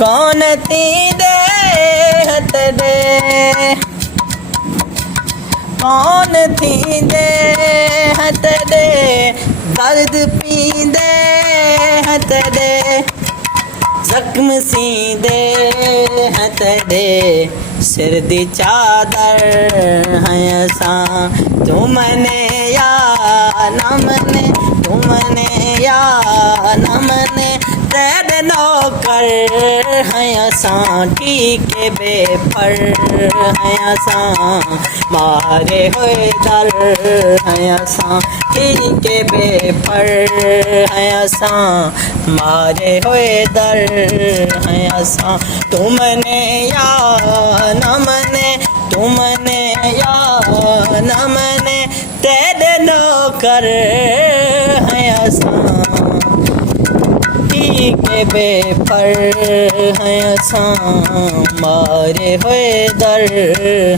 कौन थी दे हथ दे, कौन थी दे हथ दे, दर्द पींदे हथ दे, जख्म सींदे हथ दे, सिर दी चादर है असां, तू मने या न मने, तू मने या न मने, तेरे नौकर हैं असां, ठीक बेपर हैं असां, मारे हुए दर हैं असां, ठीक बेपर हैं असां, मारे हुए दर हैं असां, तू मने या न मने, तू मने या न मने, तेरे नौकर हैं असां, के बेपर हैं असां, मारे हुए दर।